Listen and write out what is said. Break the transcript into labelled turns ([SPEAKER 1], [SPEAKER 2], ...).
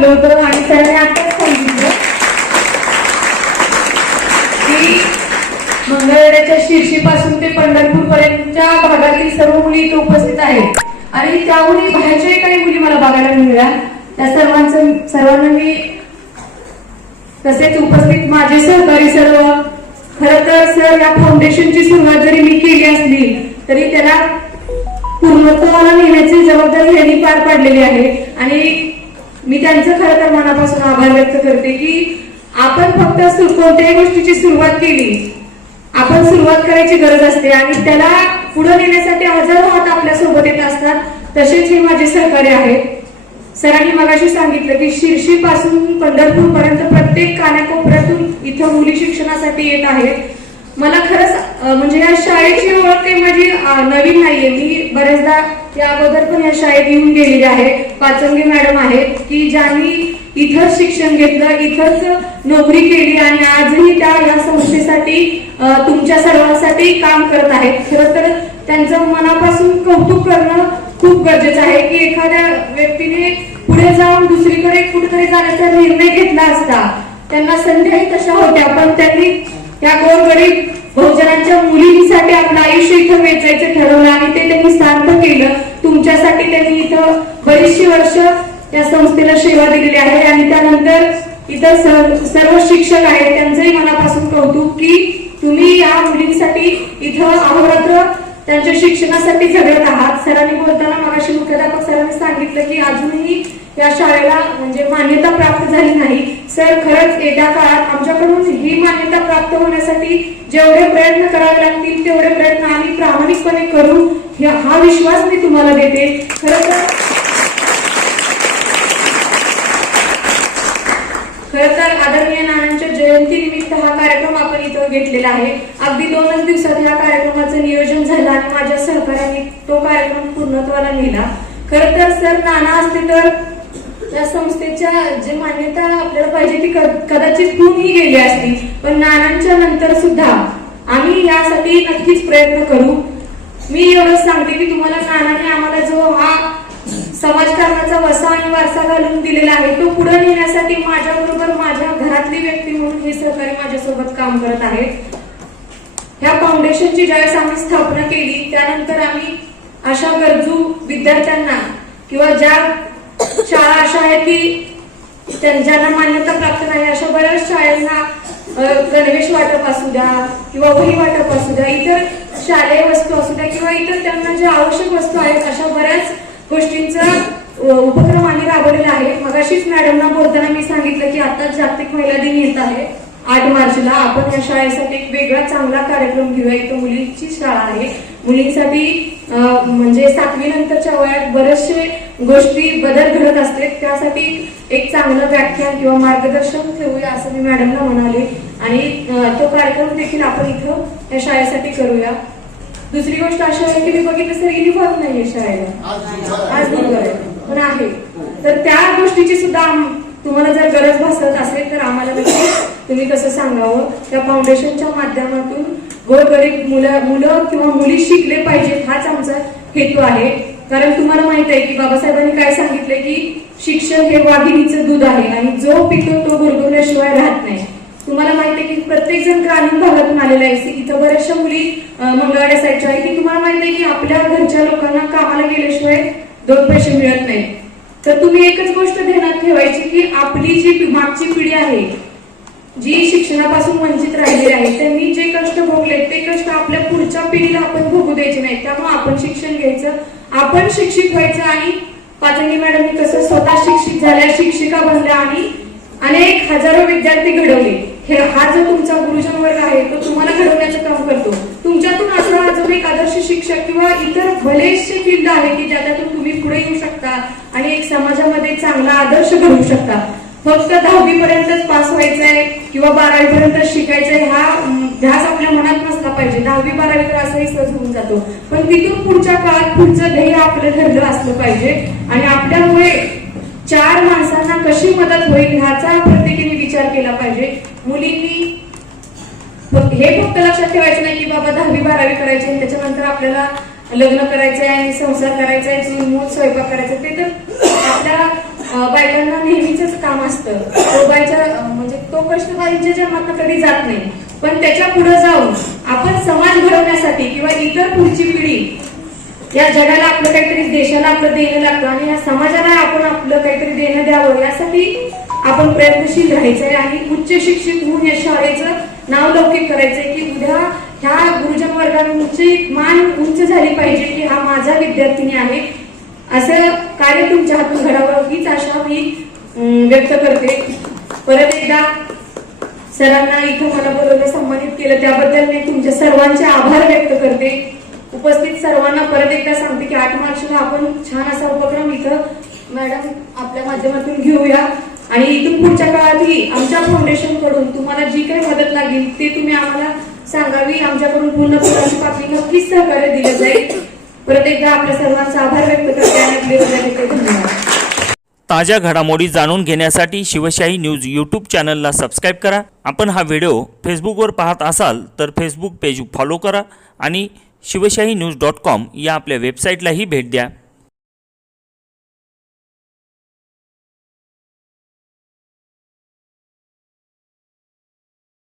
[SPEAKER 1] ठरलं होतं आणि सरांनी आताच सांगितलं की मंगळवेढ्याच्या शिर्षीपासून ते पंढरपूर पर्यंतच्या भागातील सर्व मुली इथे उपस्थित आहेत. आणि त्यामुळे बाहेरच्याही काही मुली मला बघायला मिळाल्या त्या सर्वांचं सर्वांना मी तसेच उपस्थित माझे सहकारी सर्व. खर तर सर या फाउंडेशनची सुरुवात जरी मी केली असली तरी त्याला पूर्णत्वाला नेण्याची जबाबदारी यांनी पार पाडलेली आहे. आणि मी त्यांचं खरं तर मनापासून आभार व्यक्त करते की आपण फक्त कोणत्याही गोष्टीची सुरुवात केली. आपण सुरुवात करायची गरज असते आणि त्याला पुढे नेण्यासाठी हजारो हात आपल्यासोबत येत असतात. तसेच हे माझे सहकारी आहेत. सरांनी मगाशी सांगितलं की शिर्शी पासून पंढरपूर पर्यंत प्रत्येक कानाकोपऱ्यातून इथं मुली शिक्षणासाठी येत आहेत. मला खरंच म्हणजे या शाळेची ओळख काही माझी नवीन नाहीये. मी बऱ्याचदा या अगोदर पण या शाळेत येऊन गेलेली आहे. पाचंगे मॅडम आहेत की ज्यांनी इथंच शिक्षण घेतलं इथंच नोकरी केली आणि आजही त्या या संस्थेसाठी तुमच्या सर्वांसाठी काम करत आहेत. खरं तर त्यांचं मनापासून कौतुक करणं खूप गरजेचं आहे की एखाद्या व्यक्तीने पुढे जाऊन दुसरीकडे कुठेतरी जाण्याचा निर्णय घेतला असता त्यांना संध्याही तशा होत्या पण त्यांनी त्या गोरगरीब बहुजनांच्या मुलींसाठी आपलं आयुष्य इथं वेचायचं ठरवलं आणि ते त्यांनी सार्थ केलं. तुमच्यासाठी त्यांनी इथं बरीचशी वर्ष या संस्थेला सेवा दिलेली आहे आणि त्यानंतर इथं सर्व सर्व शिक्षक आहेत. त्यांचंही मनापासून कौतुक की तुम्ही या मुलींसाठी इथं अहोरात्र त्यांच्या शिक्षणासाठी झगडत आहात. सरांनी बोलताना मगाशी मुख्याध्यापक सरांनी सांगितलं की अजूनही या शाळेला म्हणजे मान्यता प्राप्त झाली नाही. सर खरंच येत्या काळात आमच्याकडून ही मान्यता प्राप्त होण्यासाठी जेवढे प्रयत्न करावे लागतील तेवढे प्रयत्न आम्ही प्रामाणिकपणे करू. हा विश्वास मी तुम्हाला देते. खरं तर खरं तर आदरणीय नानांच्या जयंती निमित्त हा कार्यक्रम आपण इथं घेतलेला आहे. अगदी दोनच दिवसात ह्या कार्यक्रमाचं नियोजन झालं आणि माझ्या सहकार्याने तो कार्यक्रम पूर्णत्वाला नेला. खरं तर सर नाना असते तर त्या संस्थेच्या जी मान्यता आपल्याला पाहिजे ती कदाचित होऊनही गेली असती पण नानांच्या नंतर सुद्धा आम्ही यासाठी नक्कीच प्रयत्न करू. मी एवढंच सांगते की तुम्हाला नानाने आम्हाला जो हा समाजकारणाचा वसा आणि वारसा घालून दिलेला आहे. तो पुढे नेण्यासाठी माझ्याबरोबर माझ्या घरातली व्यक्ती म्हणून हे सहकारी माझ्यासोबत काम करत आहेत ह्या फाउंडेशनची ज्यावेळेस आम्ही स्थापना केली त्यानंतर आम्ही अशा गरजू विद्यार्थ्यांना किंवा ज्या शाळा अशा आहेत की त्यां- ज्यांना मान्यता प्राप्त नाही अशा बऱ्याच शाळांना गणवेश वाटप असू द्या किंवा वही वाटप असू द्या इतर शालेय वस्तू असू द्या किंवा इतर त्यांना ज्या आवश्यक वस्तू आहेत अशा बऱ्याच गोष्टींचा उपक्रम आम्ही राबवलेला आहे. मगाशीच मॅडमना बोलताना मी सांगितलं की आता जागतिक महिला दिन येत आहे आठ मार्चला. आपण या शाळेसाठी एक वेगळा चांगला कार्यक्रम घेऊया. इथं मुलींची शाळा आहे. मुलींसाठी म्हणजे सातवी नंतरच्या वयात बरेचसे गोष्टी बदल घडत असते त्यासाठी एक चांगलं व्याख्यान किंवा मार्गदर्शन ठेवूया असं मी मॅडमला म्हणाले. आणि तो कार्यक्रम देखील आपण इथं या शाळेसाठी करूया. दुसरी गोष्ट अशी आहे की मी बघितलं सर युनिफॉर्म नाही आहे शाळेला. आज आहे. पण आहे. तर त्या गोष्टीची सुद्धा तुम्हाला जर गरज भासत असेल तर आम्हाला नक्की तुम्ही कसं सांगावं? त्या फाउंडेशनच्या माध्यमातून गोरगरीब मुलं मुलं किंवा मुली शिकले पाहिजेत हाच आमचा हेतू आहे. कारण तुम्हाला माहीत आहे की बाबासाहेबांनी काय सांगितलं की शिक्षण हे वाघिणीचं दूध आहे आणि जो पितो तो गुरगुरल्याशिवाय राहत नाही. तुम्हाला माहिती आहे की प्रत्येक जण ग्रामीण भागातून आलेला आहे. इथं बऱ्याचशा मुली मंगळवाड्या साईडच्या आहे की तुम्हाला माहिती आहे की आपल्या घरच्या लोकांना कामाला गेल्याशिवाय दोन पैसे मिळत नाही. तर तुम्ही एकच गोष्ट ध्यानात ठेवायची की आपली जी मागची पिढी आहे जी शिक्षणापासून वंचित राहिलेली आहे त्यांनी जे कष्ट भोगले ते कष्ट आपल्या पुढच्या पिढीला आपण भोगू द्यायचे नाही. त्यामुळे आपण शिक्षण घ्यायचं आपण शिक्षित व्हायचं आणि पाचंगी मॅडम कसं स्वतः शिक्षित झाल्या शिक्षिका बनल्या आणि अनेक हजारो विद्यार्थी घडवले. हे हा जो तुमचा गुरुजन वर्ग आहे तो तुम्हाला घडवण्याचं काम करतो. तुमच्यातून असा अजून एक आदर्श शिक्षक किंवा इतर बरेचसे फील्ड आहे की ज्याच्यातून तुम्ही पुढे येऊ शकता आणि एक समाजामध्ये चांगला आदर्श घडवू शकता. फक्त दहावी पर्यंतच पास व्हायचंय किंवा बारावी पर्यंत शिकायचंय हा ध्यास आपल्या मनात नसला पाहिजे. दहावी बारावी तर असंही सहज होऊन जातो. पण तिथून पुढच्या काळात पुढचं ध्येय आपलं ठरलं असलं पाहिजे. आणि आपल्यामुळे चार माणसांना कशी मदत होईल ह्याचा प्रत्येकीने विचार केला पाहिजे. मुलींनी हे फक्त लक्षात ठेवायचं नाही की बाबा दहावी बारावी करायची आणि त्याच्यानंतर आपल्याला लग्न करायचं आणि संसार करायचा आहे मूल स्वयंपाक करायचा ते तर आपल्या बायकांना नेहमीच काम असतं. तो बायच्या म्हणजे तो कष्ट बाईच्या जन्मात कधी जात नाही. पण त्याच्या पुढे जाऊन आपण समाज घडवण्यासाठी किंवा इतर पुढची पिढी या जगाला आपलं काहीतरी देशाला आपलं देणं लागतं आणि या समाजाला आपण आपलं काहीतरी देणं द्यावं यासाठी आपण प्रयत्नशील राहायचंय आणि उच्च शिक्षित होऊन या शाळेचं नाव लौकिक करायचंय की उद्या ह्या गुरुजन वर्गांची मान उंच झाली पाहिजे की हा माझा विद्यार्थिनी आहे. असं कार्य तुमच्या हातून घडावं हीच आशा मी व्यक्त करते. परत एकदा सरांना इथं मला बोलवलं सन्मानित केलं त्याबद्दल मी तुमच्या सर्वांचे आभार व्यक्त करते. उपस्थित सर्वांना परत एकदा सांगते की आठ मार्चला आपण छान असा उपक्रम इथं मॅडम आपल्या माध्यमातून घेऊया. आणि इथून पुढच्या काळातही आमच्या फाउंडेशनकडून तुम्हाला जी काही मदत लागेल ते तुम्ही आम्हाला सांगावी. आमच्याकडून पूर्ण प्रकारची पातळी नक्कीच सहकार्य दिलं जाईल. परत एकदा आपल्या सर्वांचा आभार व्यक्त करते धन्यवाद.
[SPEAKER 2] ताज्या घडामोडी जाणून घेण्यासाठी शिवशाही न्यूज यूट्यूब चॅनलला सबस्क्राईब करा. आपण हा व्हिडिओ फेसबुकवर पाहत असाल तर फेसबुक पेज फॉलो करा आणि शिवशाही न्यूज डॉट कॉम या आपल्या वेबसाईटलाही भेट द्या.